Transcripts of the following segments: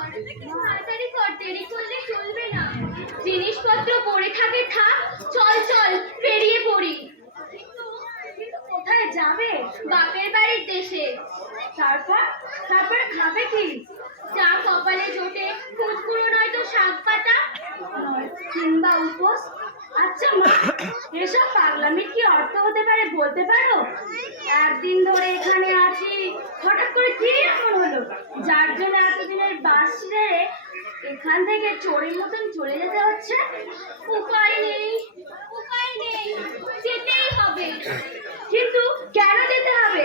তাড়াতাড়ি কর, দেরি করলে চলবে না। জিনিসপত্র পড়ে থাকে, থাক। চল চল, বেরিয়ে পড়ি। কিন্তু কোথায় যাবে? বাপের বাড়ির দেশে। তারপর তারপর খাবে কি? যা কপালে জোটে, কুচকুড়ো নয়তো শাক পাতা, কিংবা উপোস। আচ্ছা মা, এসব পাগলামির কি অর্থ হতে পারে বলতে পারো? একদিন ধরে এখানে আছি, হঠাৎ করে কি এমন হলো যার জন্য এতদিনের বাস ছেড়ে এখান থেকে চোরের মতন চলে যেতে হচ্ছে? উপায় নেই, উপায় নেই, যেতেই হবে। কিন্তু কেন যেতে হবে?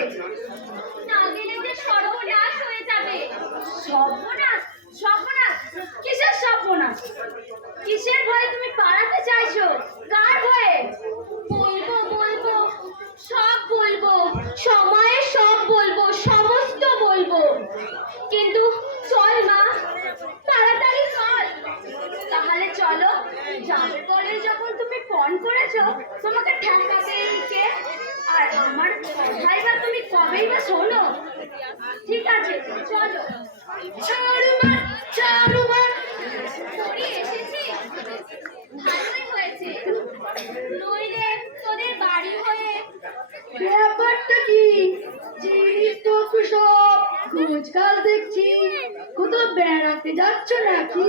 না গেলে যে সর্বনাশ হয়ে যাবে। সর্বনাশ? সর্বনাশ? কিসের সর্বনাশ? কিসের ভয়ে তুমি পালাতে চাইছো? কার ভয়ে? বলবো বলবো, সব বলবো, সময়ে সব বলবো, সমস্ত বলবো। কিন্তু চল মা, তাড়াতাড়ি চল। তাহলে চলো, যাবে বলে যখন তুমি ফোন করেছো, তোমাকে ঠেকাতে কে? আর আমার কথাই বা তুমি কবেই বা শোনো? ঠিক আছে চলো। চারুমার, চারুমার, তোরই এসেছি, ভালোই হয়েছে। নইলে তোদের বাড়ি হয়ে ব্যাপারটা কি? জিনিস তো সব রোজগার দেখছি। কোথাও বেড়াতে যাচ্ছ নাকি?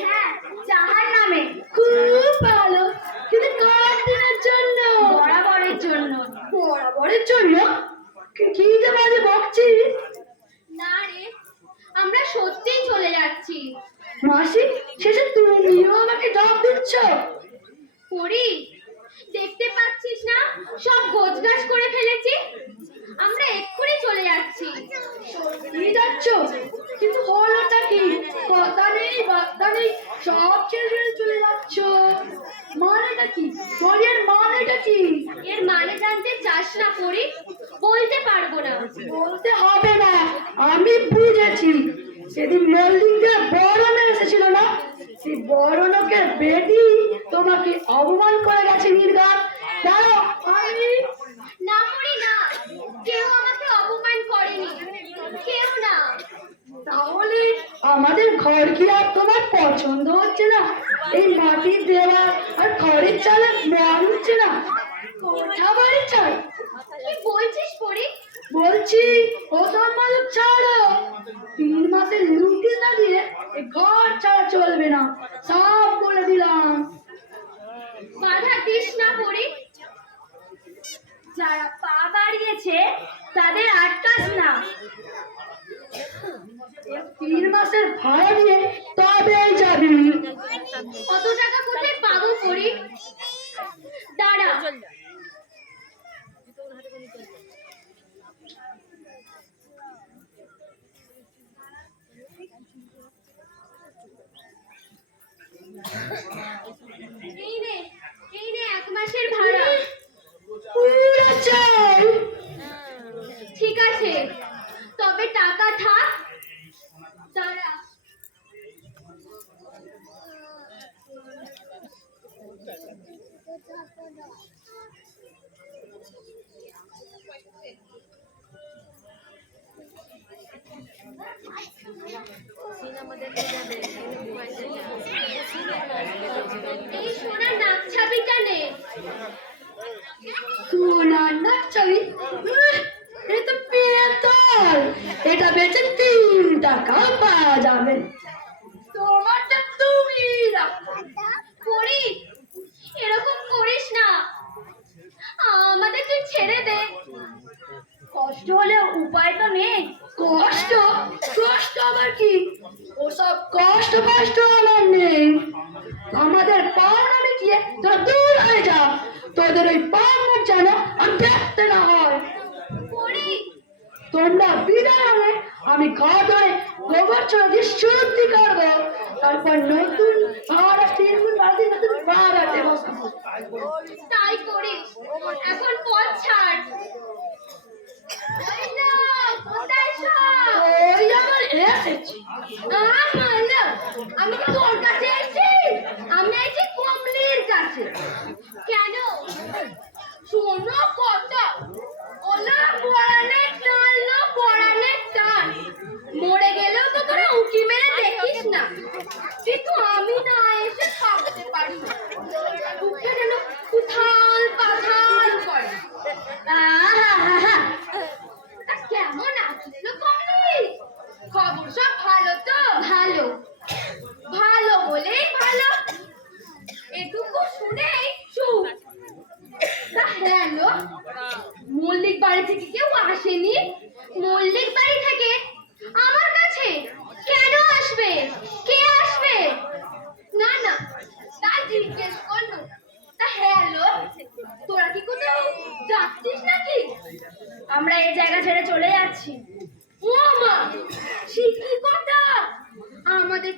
হ্যাঁ, যাহার নামে। খুব ভালো, কিন্তু কতদিনের জন্য? বরাবরের জন্য। বরাবরের জন্য? কি যে মাঝে বকছিস? না রে, আমরা সত্যিই চলে যাচ্ছি। মাসি, শেষে তুমিও আমাকে জবাব দিচ্ছ? পড়ি, দেখতে পাচ্ছিস না সব গোছগাছ করে ফেলেছি? আমরা এক্ষুনি চলে যাচ্ছি। সত্যি যাচ্ছ? কিন্তু হলোটা কি? কথা নেই বার্তা নেই, সব ছেড়ে চলে যাচ্ছ। মানেটা কি? এর মানেটা কি? এর মানে জানতে চাস না পড়ি? বলতে পারবো না। বলতে হবে না, আমি বুঝেছি। সেদিন মল্লিককে বড় এসেছিল না, সেই বড় লোকের বেটি তোমাকে অপমান করে গেছে নির্ঘাত। দাঁড়াও, আমি না করি না, কেউ আমাকে অপমান করেনি, কেউ না। তাহলে আমাদের ঘর কি আর তোমার পছন্দ হচ্ছে না? এই মাটির দেওয়াল আর খড়ের চালের ম্যান হচ্ছে না? কোঠা বাড়ি চাই? কি বলছিস পরি? বলছি ওসব মালক ছাড়ো। 3 মাসের লুটি না দিয়ে ঘর ছাড়া চলবে না, সব বলে দিলাম। বাধা দিস না পরি। যারা পা বাড়িয়েছে তাদের আটকাস না। 3 মাসের ভাড়া দিয়ে তবেই যাবি। কত টাকা কোথায় পাবো পরি? দাঁড়া, এই নে, এই নে 1 মাসের ভাড়া। ঠিক আছে, তবে টাকা থাক। দাঁড়া, এই সোনার নাক ছাবিটা নে। সোনার নাক ছাবি? এই তো পেতল, এটা বেচে 3 টাকা পাওয়া যাবে। তোমারটা তুমি রাখো। করি, এরকম করিস না, আমাদের তুই ছেড়ে দে। কষ্ট হলে উপায় তো নেই। কষ্ট? কষ্ট আবার কি? ওসব কষ্ট কষ্ট আমার নেই। আমাদের পাওনা মিটিয়ে তোরা দূর হয়ে যা। তোদের ওই পাওনা যেন আর দেখতে না হয়। তোমরা বিদায় হলে আমি ঘর ধরে গোবর ছড়া দিয়ে শুদ্ধি করবো। তারপর নতুন আর 3 গুণ বাড়তি নতুন বাড়াতে বসাবো। তাই করিস, এখন পথ ছাড়। আমি তোর কাছে এসেছি? আমি এসেছি কমলির কাছে। কেন? শোনো কথা, ওলা পড়ানে টান, মরে গেলেও তো তোরা উঁকি মেরে দেখি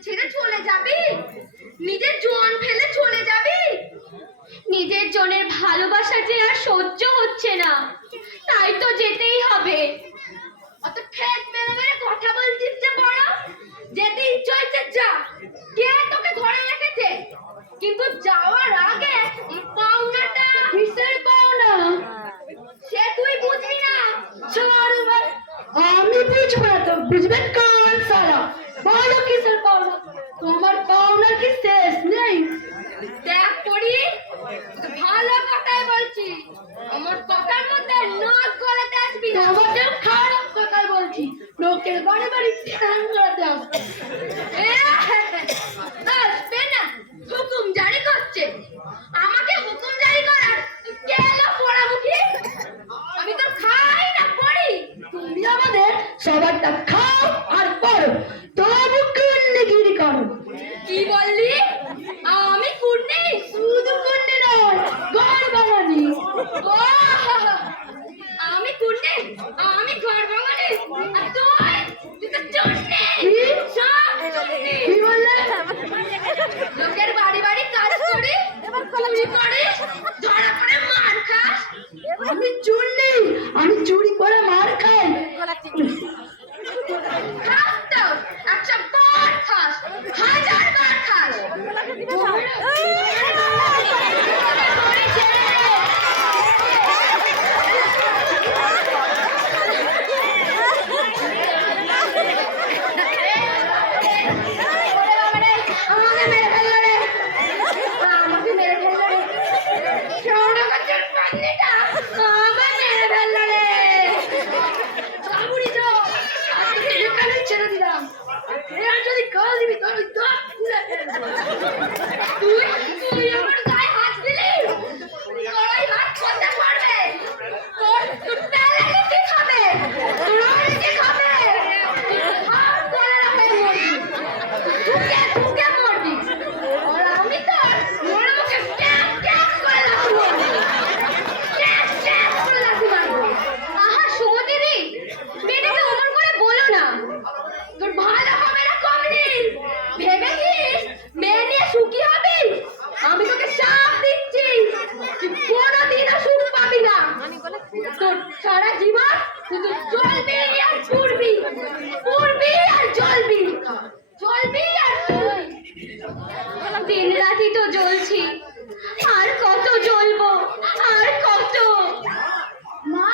ছেড়ে চলে যাবি? নিজের জন ফেলে চলে যাবি? নিজের জনের ভালোবাসা যে আর সহ্য হচ্ছে না, তাই তো যেতেই হবে। অত ঠেক মেরে মেরে কথা বলছিস যে বড়, যেতে ইচ্ছে হচ্ছে যা। কে তোকে ধরে রেখেছে? কিন্তু যাওয়ার আগে পাওনাটা কিসের পাওনা সে তুই বুঝবি না। আমি বুঝবো না তো বুঝবেন কোন সালা? বলো কিসের পাওনা? তোমার পাওনা কি শেষ নেই? দেখ পড়ি, ভালো কথাই বলছি, আমার কথার মধ্যে নাক গলাতে আসবি না। তোমাকে খারাপ কথাই বলছি, লোকের বাড়ি বাড়ি ঠ্যাং করাতে আসবে। আসবে না, হুকুম জারি করছে। আমাকে হুকুম জারি করার কে এলো পোড়ামুখী? আমি তো খাই না পড়ি। তুমি আমাদের সবারটা খাও আর পড়ো, তবু কুন্নিগিরি করো। কি বললি? আমি কুন্নি? শুধু কুন্নি নয়, ঘর বানানি। আমি কুন্নি? আমি ঘর বাঙালি? আর তুই? তুই তো চুন্নি। কি? সব চুন্নি। কি বললে? লোকের বাড়ি বাড়ি কাজ করে, চুরি করে, ধরা পড়ে মার খাস। আমি চুর নেই, আমি চুরি করে মার খাই। খাস তো, 100 বার খাস, 1000 বার খাস। আমাকে মেরে ফেললো রে, আমাকে মেরে ফেললো রে, ছোট বাচ্চার পান্নিটা আমাকে মেরে ফেললো রে। বাবুরি তো, আজকে এখানে ছেড়ে দিলাম। এরা যদি কল দিবি তোর ওই দাঁত খুলে ফেলবো। তুই তুই আমার গায়ে হাত দিলি? তোর ওই হাত কোথায় পড়বে? তোর প্যালালিটি খাবে, তোর রক্তি খাবে, তোর হাত ধরে রাখে মরবি, ঢুকে ঢুকে মরবি। আর আমি তোর মরমুখে ট্যাপ ট্যাপ করে লাথি মারবো, ট্যাপ ট্যাপ করে লাথি মারবো। আহা সুমতিদি, মেয়েটাকে অমন করে বলো না, তোর ভালো হবে না কমলি। ভেবেছিস মেয়ে নিয়ে সুখী হবি? আমি তোকে সাপ দিচ্ছি, তুই কোনোদিনও সুখ পাবি না। তোর সারা জীবন শুধু জ্বলবি আর পুড়বি, পুড়বি আর জ্বলবি, জ্বলবি আর পুড়বি। দিন রাতি তো জ্বলছি, আর কত জ্বলবো, আর কত। মা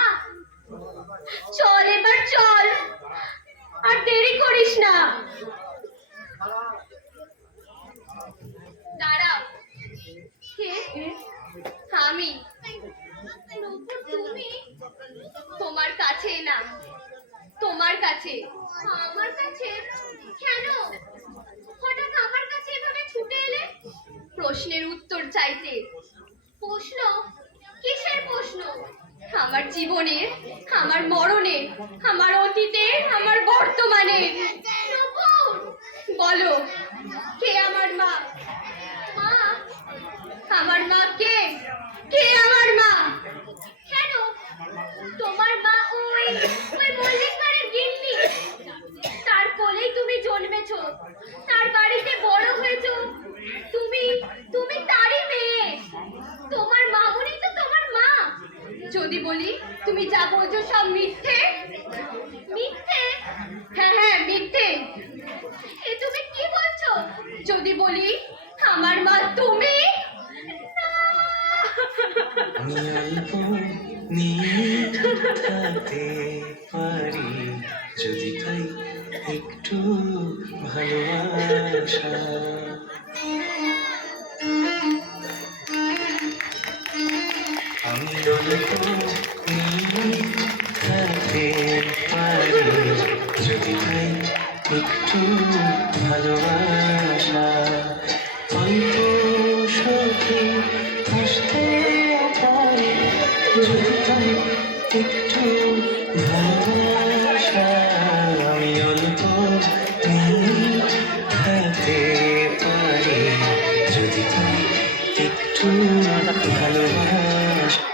চল এবার চল, আর দেরি করিস না। দাঁড়াও, কে? আমি। নূপুর, তুমি? তোমার কাছে না, তোমার কাছে। আমার কাছে? কেন হঠাৎ আমার কাছে এভাবে ছুটে এলে? প্রশ্নের উত্তর চাইতে। প্রশ্ন? কিসের প্রশ্ন? আমার জীবনে, আমার মরণে, আমার অতীতে, আমার বর্তমানে। নূপুর, বলো, কে আমার মা? মা? আমার মা কে? কে আমার মা? কেন তোমার মা ওই ওই মল্লিক বাড়ির গিন্নি? তার কোলেই তুমি জন্মেছো, তার বাড়িতে বড় হয়েছো। তুমি তুমি তারই মেয়ে। তোমার মামুনি তো তোমার মা। যদি বলি তুমি যা বলছো সব মিথ্যে? মিথ্যে? হ্যাঁ হ্যাঁ মিথ্যে। এ তুমি কি বলছো? যদি বলি আমার মা তুমি? আমি অল্প নিয়ে থাকতে পারি যদি পাই একটু ভালোবাসা। আমি অল্প নিয়ে থাকতে পারি যদি পাই একটু ভালোবাসা। অল্প সুখে হাসতে পারি যদি পাই একটু ভালোবাসা। আমি অল্প নিয়ে থাকতে পারি যদি পাই একটু ভালোবাসা।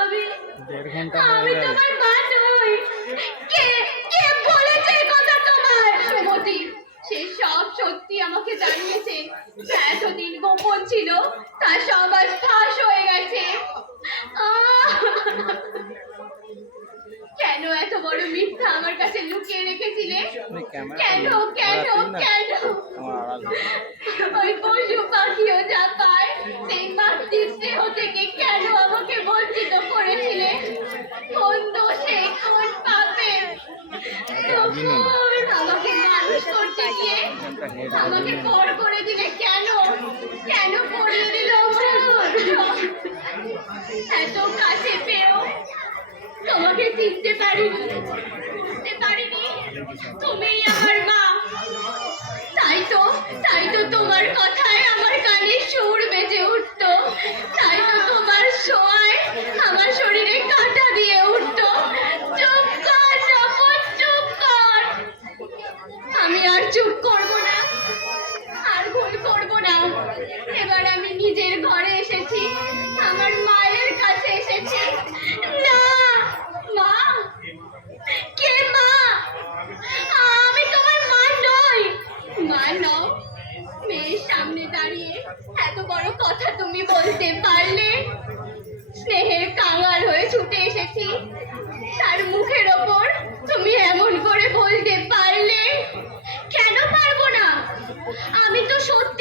আমি আমি তোমার মা নই। কে বড় মিথ্যা আমার কাছে লুকিয়ে রেখেছিলে? আপনি ক্যামেরা কেন করুন। কেন আমার কেন? আমার আড়াল। ওই পশু পাখিও যা পায় সেই মাতৃস্নেহ থেকে কেন আমাকে বঞ্চিত করেছিলে? কোন দোষে, কোন পাপে? তখন আমাকে মানুষ করতে গিয়ে আমাকে পর করে দিলে কেন? কেন পড়িয়ে দিল আমার? এত কাছে পেয়েও তোমাকে চিনতে পারিনি, বুঝতে পারিনি তুমি আমার মা। তাই তো তোমার কথায় আমার কানে সুর বেজে উঠতো, তাই তো তোমার ছোঁয়ায় আমার শরীরে কাঁটা দিয়ে উঠতো। চুপ কর তপন, চুপ কর। আমি আর চুপ করব না, আর ভুল করব না। এবার আমি নিজের ঘরে এসেছি, আমার মায়ের কাছে এসেছি। না মা, কে মা? আমি তোমার মা নই। মা নও? মেয়ের সামনে দাঁড়িয়ে এত বড় কথা তুমি বলতে পারলে? স্নেহের কাঙাল হয়ে ছুটে এসেছি, তার মুখের ওপর তুমি এমন করে বলতে পারলে? কেন পারবো না? আমি তো সত্যি